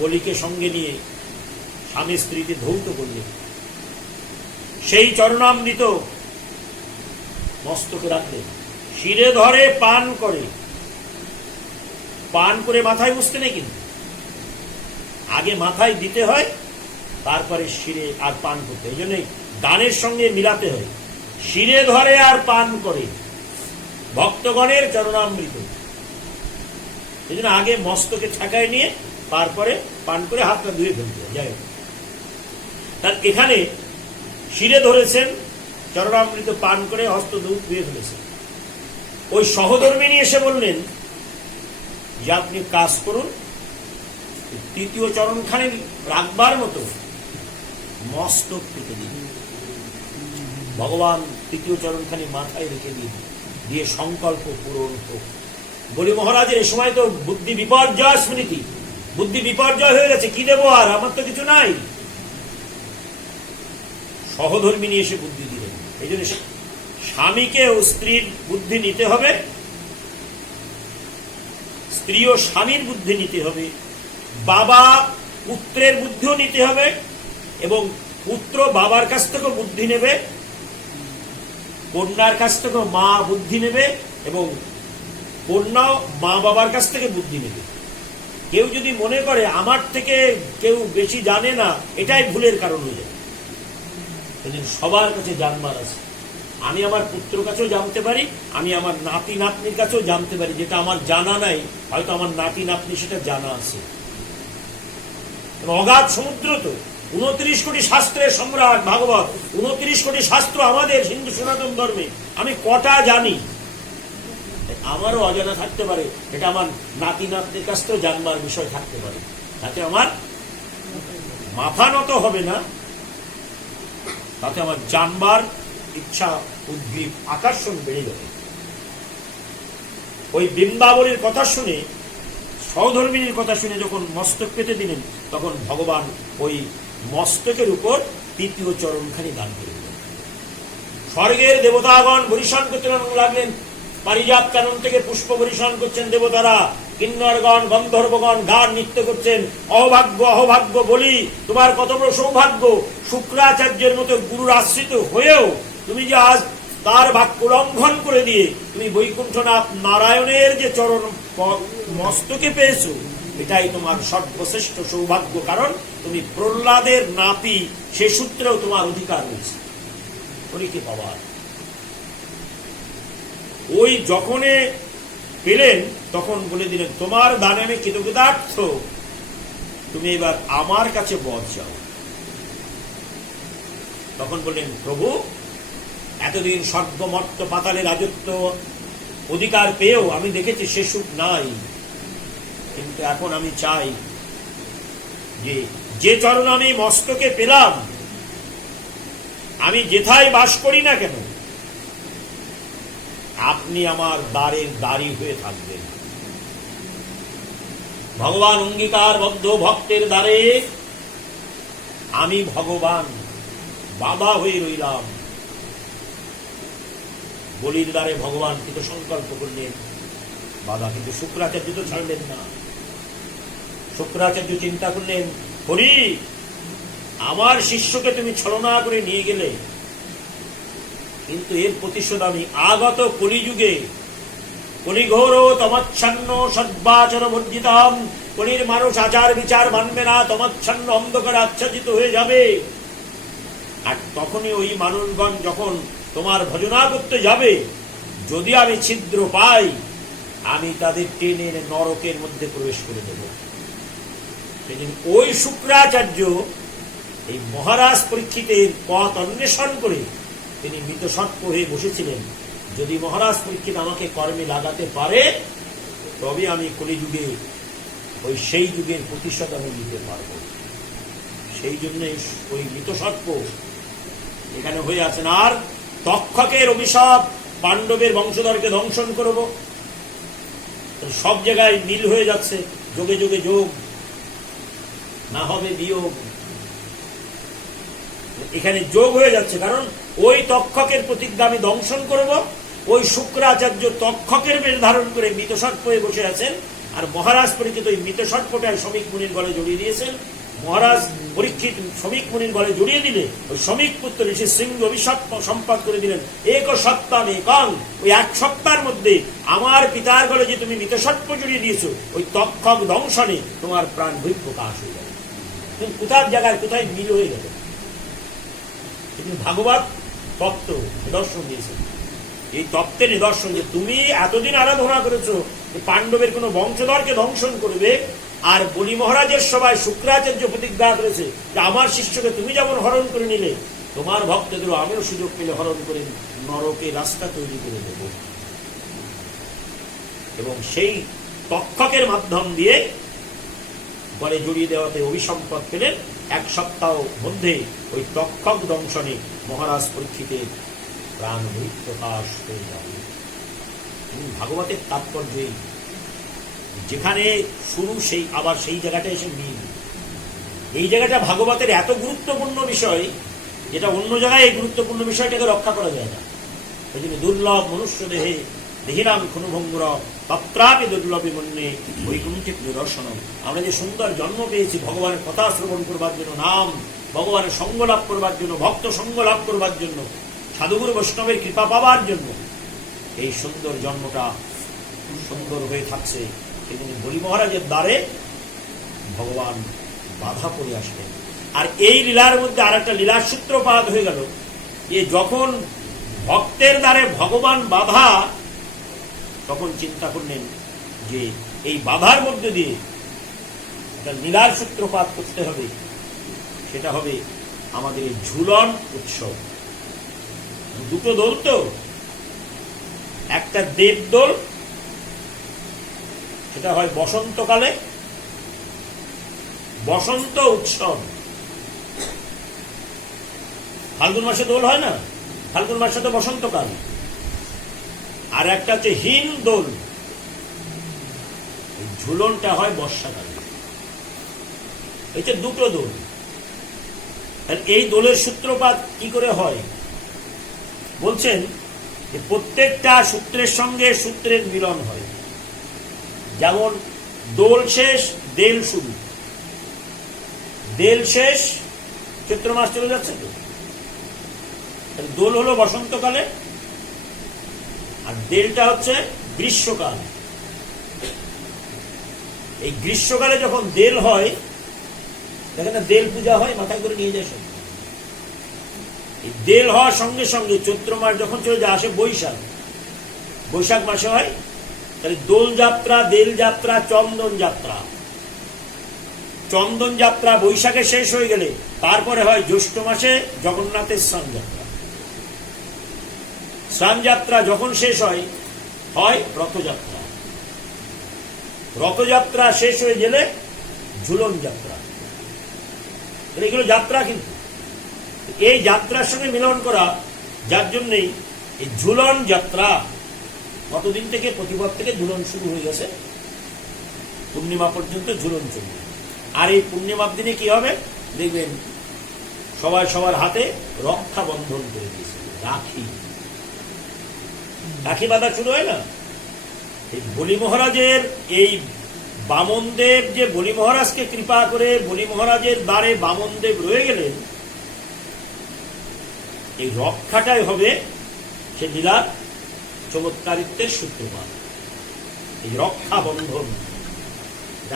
বলিকে সঙ্গে নিয়ে স্বামী স্ত্রীকে ধৌত করলেন। সেই চরণামৃত মস্তকে রাখলেন, শিরে ধরে পান করে মাথায় বুঝতে নেই, কিন্তু আগে মাথায় দিতে হয়, তারপরে শিরে আর পান করতে। এই জন্যই গানের সঙ্গে মিলাতে হয়, শিরে ধরে আর পান করে ভক্তগণের চরণামৃত। এই জন্য আগে মস্তকে ঠেকায় নিয়ে তারপরে পান করে হাতটা ধুয়ে ফেলতে হয়। যাই হোক, তার এখানে শিরে ধরেছেন, চরণামৃত পান করে হস্ত ধুয়ে ফেলেছেন। ওই সহধর্মিনী এসে বললেন যে আপনি কাজ করুন, তৃতীয় চরণখানি রাখবার মতো মস্তক পেতে দিন। ভগবান তৃতীয় চরণখানি মাথায় রেখে দিয়ে সংকল্প পূরণ হোক। বলি মহারাজের এ সময় তো বুদ্ধি বিপর্যয়, স্মৃতি বুদ্ধি বিপর্যয় হয়ে গেছে, কি দেবো আর, আমার তো কিছু নাই। সহধর্মিনী এসে বুদ্ধি দিলেন। এই জন্য স্বামীকে ও স্ত্রীর বুদ্ধি নিতে হবে, স্ত্রী ও স্বামীর বুদ্ধি নিতে হবে, বাবা পুত্রের বুদ্ধিও নিতে হবে, এবং পুত্র বাবার কাছ থেকে বুদ্ধি নেবে, কন্যার কাছ থেকে মা বুদ্ধি নেবে, এবং কন্যাও মা বাবার কাছ থেকে বুদ্ধি নেবে। কেউ যদি মনে করে আমার থেকে কেউ বেশি জানে না, এটাই ভুলের কারণ হয়ে যাবে। সবার কাছে জানবার আছে। আমি আমার পুত্র কাছেও জানতে পারি, আমি আমার নাতি নাতনির কাছেও জানতে পারি, যেটা আমার জানা নাই হয়তো আমার নাতি নাতনি সেটা জানা আছে। অগাধ সমুদ্র তো, 29 কোটি শাস্ত্রের সম্রাট ভাগবত, 29 কোটি শাস্ত্র আমাদের হিন্দু সনাতন ধর্মে, আমি কটা জানি? আমারও অজানা থাকতে পারে, এটা আমার নাতি নাতনির কাছ থেকেও জানবার বিষয় থাকতে পারে। তাতে আমার মাথা নত হবে না, তাতে আমার জানবার ইচ্ছা, উদ্গ্রীব, আকর্ষণ বেড়ে যাবে। ওই বৃন্দাবলীর কথা শুনে, সহধর্মিনীর কথা শুনে যখন মস্তক পেতে দিলেন, তখন ভগবান ওই মস্তকের উপর তৃতীয় চরণখানি দান করে দিলেন। স্বর্গের দেবতাগণ পরিশান করতে লাগলেন, পারিজাত কানন থেকে পুষ্প পরিশন করছেন দেবতারা, কিন্নরগণ গন্ধর্বগণ গান নৃত্য করছেন। অভাগ্য অহভাগ্য বলি, তোমার কত বড় সৌভাগ্য, শুক্রাচার্যের মতো গুরুর আশ্রিত হয়েও তুমি যে আজ তার বাক্য লঙ্ঘন করে দিয়ে তুমি বৈকুণ্ঠনাথ নারায়ণের যে চরণ মস্তকে পেয়েছো, এটাই তোমার সর্বশ্রেষ্ঠ সৌভাগ্য। কারণ তুমি প্রহ্লাদের নাতি, সে সূত্রেও তোমার অধিকার রয়েছে হরিকে পাওয়ার। ওই যখনে পেলেন তখন বলে দিলেন, তোমার দানে আমি কৃতজ্ঞতার্থ, তুমি এবার আমার কাছে বধ যাও। তখন বললেন, প্রভু এতদিন স্বর্গ মর্ত পাতালে রাজত্ব অধিকার পেয়েও আমি দেখেছি সে সুখ নাই, কিন্তু এখন আমি চাই যে চরণ আমি মস্তকে পেলাম, আমি যেথায় বাস করি না কেন আপনি আমার দ্বারের দ্বারী হয়ে থাকবেন। ভগবান অঙ্গীকারবদ্ধ ভক্তের দ্বারে আমি ভগবান বাধা হয়ে রইলাম। বলির দ্বারে ভগবান কিন্তু সংকল্প করলেন বাধা, কিন্তু শুক্রাচার্য তো ছাড়লেন না। শুক্রাচার্য চিন্তা করলেন, হরি আমার শিষ্যকে তুমি ছলনা করে নিয়ে গেলে, কিন্তু এর প্রতিশোধ আমি আগত কলিযুগে, কলিঘোর তমচ্ছন্ন সদ্বাচর বর্জিতাম, কলির মানুষ আচার বিচার মানবে না, তমচ্ছন্ন অন্ধকারে আচ্ছাদিত হয়ে যাবে। আর তখনই ওই মানুষগণ যখন তোমার ভজনা করতে যাবে, যদি আমি ছিদ্র পাই আমি তাদের টেনে নরকের মধ্যে প্রবেশ করে দেব। সেদিন ওই শুক্রাচার্য এই মহারাজ পরীক্ষিতের পথ অন্বেষণ করে তিনি মৃতসর্প হয়ে বসেছিলেন। যদি মহারাজ পরীক্ষিত আমাকে কর্মে লাগাতে পারে তবে আমি কলিযুগে ওই সেই যুগের প্রতিশোধ আমি নিতে পারব। সেই জন্য ওই মৃতসর্প এখানে হয়ে আছেন। আর তক্ষকের অভিশাপ, পাণ্ডবের বংশধরকে দংশন করব, সব জায়গায় মিল হয়ে যাচ্ছে, যোগে যোগে যোগ, না হবে বিয়োগ। এখানে যোগ হয়ে যাচ্ছে, কারণ ওই তক্ষকের প্রতিজ্ঞা আমি দংশন করব। ওই শুক্রাচার্য তক্ষকের বেশ ধারণ করে মৃতসর্প হয়ে বসে আছেন, আর মহারাজ পরীক্ষিত ওই মৃতসর্পটাই শ্রমিক মুনির গলে জড়িয়ে দিয়েছেন। মহারাজ পরীক্ষিত শ্রমিক মুনির গলে জড়িয়ে দিলে ওই শ্রমিক পুত্র ঋষি সিংহ অভিশাপ সম্পাদ করে দিলেন, এক সপ্তাহ একাং, ওই এক সপ্তাহের মধ্যে আমার পিতার গলে যে তুমি মৃতসর্প জড়িয়ে দিয়েছো, ওই তক্ষক দংশনে তোমার প্রাণ বহিঃপ্রকাশ হয়ে যাবে। কোথার জায়গায় কোথায় মিল হয়ে গেল। ভাগবত তত্ত্ব নিদর্শন দিয়েছেন, এই তত্ত্বের নিদর্শন যে তুমি এতদিন আরাধনা করেছো পাণ্ডবের কোন বংশধরকে ধ্বংসন করবে, আর বলি মহারাজের সবাই শুক্রাচার্য প্রতিজ্ঞা করেছে যে আমার শিষ্যকে তুমি যেমন হরণ করে নিলে, তোমার ভক্তদেরও আমিও সুযোগ পেলে হরণ করে নরকে রাস্তা তৈরি করে দেব। এবং সেই তক্ষকের মাধ্যম দিয়ে গলে জড়িয়ে দেওয়াতে অভিসম্পদ পেলেন। এক সপ্তাহ মধ্যে ওই তক্ষক দংশনে মহারাজ পরীক্ষিতের প্রাণ বহিঃপ্রকাশ হয়ে যাবে। ভাগবতের তাৎপর্য যেখানে শুরু সেই আবার সেই জায়গাটা এসে মিল। এই জায়গাটা ভাগবতের এত গুরুত্বপূর্ণ বিষয়, যেটা অন্য জায়গায় এই গুরুত্বপূর্ণ বিষয়টাকে রক্ষা করা যায় না। সেই জন্য দুর্লভ মনুষ্য দেহে দেহিরাম ক্ষণভঙ্গুর তত্রাপি দুর্লভে মন্যে বৈকুণ্ঠে নিদর্শন। আমরা যে সুন্দর জন্ম পেয়েছি ভগবানের কথা শ্রবণ করবার জন্য, নাম ভগবানের সঙ্গ লাভ করবার জন্য, ভক্ত সঙ্গ লাভ করবার জন্য, সাধুগুরু বৈষ্ণবের কৃপা পাবার জন্য, এই সুন্দর জন্মটা সুন্দর হয়ে থাকছে। সেদিন বলি মহারাজের দ্বারে ভগবান বাধা পড়ে আসলেন। আর এই লীলার মধ্যে আর একটা লীলার সূত্রপাত হয়ে গেল, যে যখন ভক্তের দ্বারে ভগবান বাধা, তখন চিন্তা করলেন যে এই বাধার মধ্যে দিয়ে একটা লীলার সূত্রপাত করতে হবে। সেটা হবে আমাদের এই ঝুলন উৎসব। দুটো দোল তো, একটা দেব দোল, সেটা হয় বসন্তকালে, বসন্ত উৎসব। ফাল্গুন মাসে দোল হয় না, ফাল্গুন মাসে তো বসন্তকাল। আর একটা হচ্ছে হিন দোল, ঝুলনটা হয় বর্ষাকালে। এই যে দুটো দোল। এই দোলের সূত্রপাত কি করে হয় বলছেন, প্রত্যেকটা সূত্রের সঙ্গে সূত্রের মিলন হয়। যেমন দোল শেষ দেল শুরু, দেল শেষ চৈত্র মাস চলে যাচ্ছে তো, দোল হলো বসন্তকালে আর দেলটা হচ্ছে গ্রীষ্মকাল। এই গ্রীষ্মকালে যখন দেল হয়, দেখেন না দেল পূজা হয়, মাথায় করে নিয়ে যায় সব। এই দেল হওয়ার সঙ্গে সঙ্গে চৈত্র মাস যখন চলে যায় আসে বৈশাখ, বৈশাখ মাসে হয়। তাহলে দোল যাত্রা, দেল যাত্রা, চন্দন যাত্রা। চন্দন যাত্রা বৈশাখে শেষ হয়ে গেলে তারপরে হয় জ্যৈষ্ঠ মাসে জগন্নাথের স্নান যাত্রা। স্নান যাত্রা যখন শেষ হয় হয় রথযাত্রা। রথযাত্রা শেষ হয়ে গেলে ঝুলন যাত্রা। এগুলো যাত্রা, কিন্তু এই যাত্রার সঙ্গে মিলন করা, যার জন্যই এই ঝুলন যাত্রা কতদিন থেকে, প্রতিপদ থেকে ঝুলন শুরু হয়ে গেছে, পূর্ণিমা পর্যন্ত ঝুলন চলবে। আর এই পূর্ণিমার দিনে কি হবে দেখবেন, সবাই সবার হাতে রক্ষা বন্ধন করে দিয়েছে, রাখি। রাখি বাঁধা শুরু হয় না। এই বলি মহারাজের, এই বামনদেব যে বলি মহারাজকে কৃপা করে বলি মহারাজের দ্বারে বামনদেব রয়ে গেলেন, এই রক্ষাটাই হবে সে লীলার চমৎকারিত্বের সূত্রপাত। এই রক্ষা বন্ধন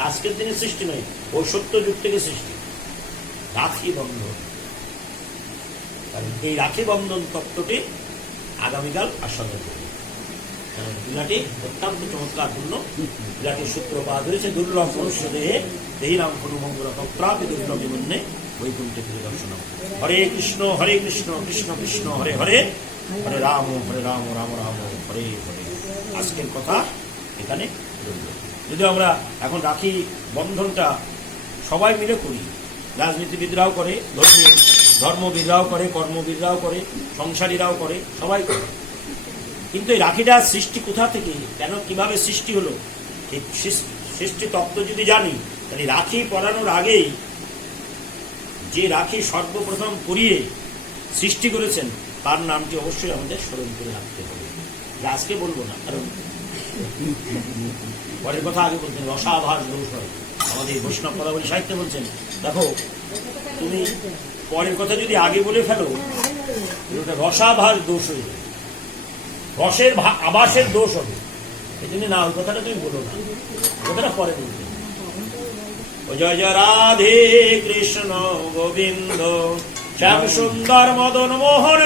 আজকের দিনে সৃষ্টি নয়, ওই সত্য যুগ থেকে সৃষ্টি। রাখি বন্ধন, এই রাখি বন্ধন তত্ত্বটি আগামীকাল আস্বাদন করবে। কারণ লীলাটি অত্যন্ত চমৎকারপূর্ণ। লীলাটির সূত্রপাত হয়েছে দুর্লভ মনুষ্য দেহে দেহি রাম হনুমঙ্গল তত্রাপি দুর্লভ মন্যে বৈকুণ্ঠে দর্শন। হরে কৃষ্ণ কৃষ্ণ কৃষ্ণ হরে হরে, হরে রাম রাম রাম হরে হরে। আজকের কথা এখানে রইল। যদি আমরা এখন রাখি বন্ধনটা সবাই মিলে করি, রাজনীতিবিদরাও করে, ধর্মবিদরাও করে, কর্মবিদরাও করে, সংসারীরাও করে, সবাই করে। কিন্তু এই রাখিটার সৃষ্টি কোথা থেকে, কেন, কিভাবে সৃষ্টি হলো, এই সৃষ্টি তত্ত্ব যদি জানি, তাহলে রাখি পরানোর আগেই যে রাখি সর্বপ্রথম পরিয়ে সৃষ্টি করেছেন তার নামটি অবশ্যই আমাদের স্মরণ করে রাখতে হবে। আজকে বলবো না, কারণ পরের কথা আগে বলছেন, রসাভাস দোষ হয়। আমাদের বৈষ্ণব পদাবলী সাহিত্য বলছেন, দেখো তুমি পরের কথা যদি আগে বলে ফেলো, ওটা রসাভাস দোষ হয়ে যাবে, রসের আবাসের দোষ হবে। এই জন্য না, ওই কথাটা তুমি বলো না, কথাটা পরে বলবে। জয় জয় রাধে কৃষ্ণ গোবিন্দ শ্যাম সুন্দর মদন মোহন।